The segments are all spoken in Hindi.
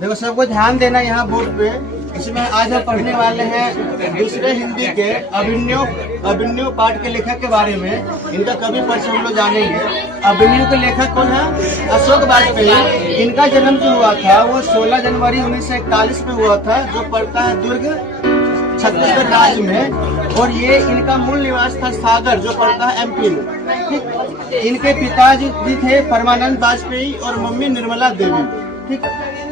देखो सबको ध्यान देना यहाँ बोर्ड पे। इसमें आज हम पढ़ने वाले हैं दूसरे हिंदी के अभिनव पाठ के लेखक के बारे में। इनका कवि परिचय हम लोग जानेंगे। अभिनव के लेखक कौन है? अशोक वाजपेयी। इनका जन्म जो हुआ था वो 16 जनवरी 1941 में हुआ था, जो पड़ता है दुर्ग छत्तीसगढ़ राज्य में। और ये इनका मूल निवास था सागर, जो पड़ता है MP में। ठीक, इनके पिताजी थे परमानंद वाजपेयी और मम्मी निर्मला देवी। ठीक,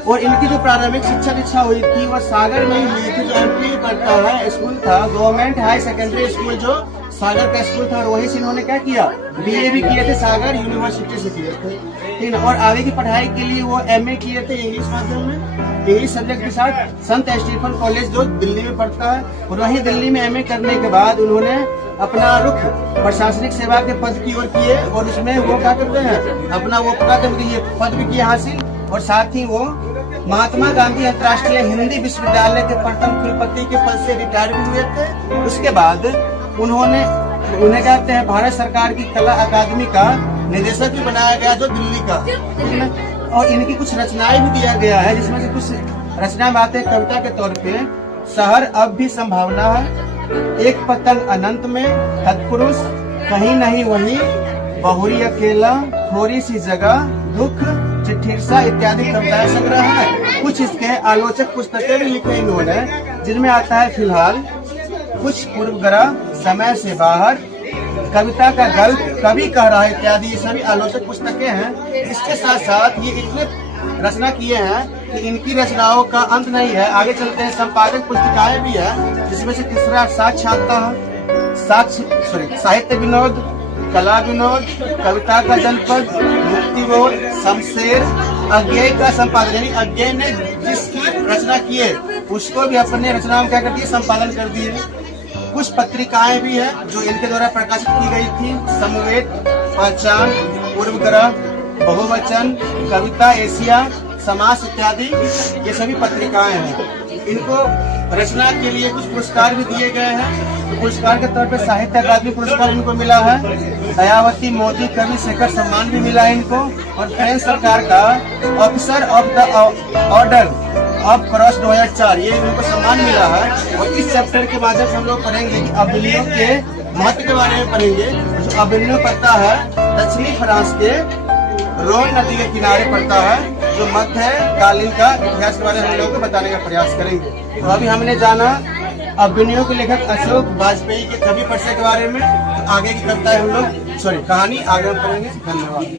और इनकी जो प्रारंभिक शिक्षा हुई थी वो सागर में ही हुई थी, जो MP पढ़ता है स्कूल था, गवर्नमेंट हाई सेकेंडरी स्कूल, जो सागर का स्कूल था। और वहीं से इन्होंने क्या किया, BA भी किए थे सागर यूनिवर्सिटी से किए थे। ठीक, और आगे की पढ़ाई के लिए वो MA किए थे इंग्लिश माध्यम में, इंग्लिश सब्जेक्ट के साथ, संत स्टीफन कॉलेज जो दिल्ली में पड़ता है। और वहीं दिल्ली में MA करने के बाद उन्होंने अपना रुख प्रशासनिक सेवा के पद की ओर किए। और उसमें वो क्या करते हैं, अपना वो पद भी किए हासिल। और साथ ही वो महात्मा गांधी अंतर्राष्ट्रीय हिंदी विश्वविद्यालय के प्रथम कुलपति के पद से रिटायर भी हुए थे। उसके बाद उन्हें कहते हैं भारत सरकार की कला अकादमी का निदेशक भी बनाया गया, जो दिल्ली का। और इनकी कुछ रचनाएं भी दिया गया है, जिसमें से कुछ रचनाएं बातें कविता के तौर पे। शहर अब भी संभावना है, एक पतंग अनंत में, तत्पुरुष कहीं नहीं वहीं, बहुरी अकेला, थोड़ी सी जगह, दुख, चिट्ठीसा इत्यादि कविता संग्रह है। कुछ इसके आलोचक पुस्तकें भी लिखे इन्होंने, जिनमें आता है फिलहाल, कुछ पूर्वग्रह, समय से बाहर, कविता का गल्प, कवि कह रहा है इत्यादि। ये सभी आलोचक पुस्तकें हैं। इसके साथ साथ ये इतने रचना किए हैं कि इनकी रचनाओं का अंत नहीं है। आगे चलते हैं, संपादक पुस्तिकाएं भी है, जिसमें से तीसरा साक्ष्य आता है, साहित्य विनोद, कला विनोद, कविता का जनपद, मुक्तिबोध, शमशेर, अज्ञेय का संपादन, यानी अज्ञेय ने जिसकी रचना की है उसको भी अपने रचनाओं में क्या कर दिए, संपादन कर दिए। कुछ पत्रिकाएं भी है जो इनके द्वारा प्रकाशित की गई थी, समवेत, पहचान, पूर्वग्रह, बहुवचन, कविता एशिया, समास इत्यादि, ये सभी पत्रिकाएं हैं। इनको रचना के लिए कुछ पुरस्कार भी दिए गए हैं। तो पुरस्कार के तौर पे साहित्य अकादमी पुरस्कार इनको मिला है, दयावती मोदी कवि शेखर सम्मान भी मिला है इनको, और फ्रेंच सरकार का officer of the order of cross 2004 ये इनको सम्मान मिला है। और इस चैप्टर के माध्यम से हम लोग पढ़ेंगे कि अभिनव के महत्व के बारे में पढ़ेंगे। जो अभिनव पड़ता है दक्षिणी फ्रांस के रोन नदी के किनारे पड़ता है, जो मध्य कालीन का इतिहास के बारे में हम लोग को बताने का प्रयास करेंगे। तो अभी हमने जाना अभिनव के लेखक अशोक वाजपेयी के कवि परिचय के बारे में। आगे की कविता हम लोग कहानी आगे हम पढ़ेंगे। धन्यवाद।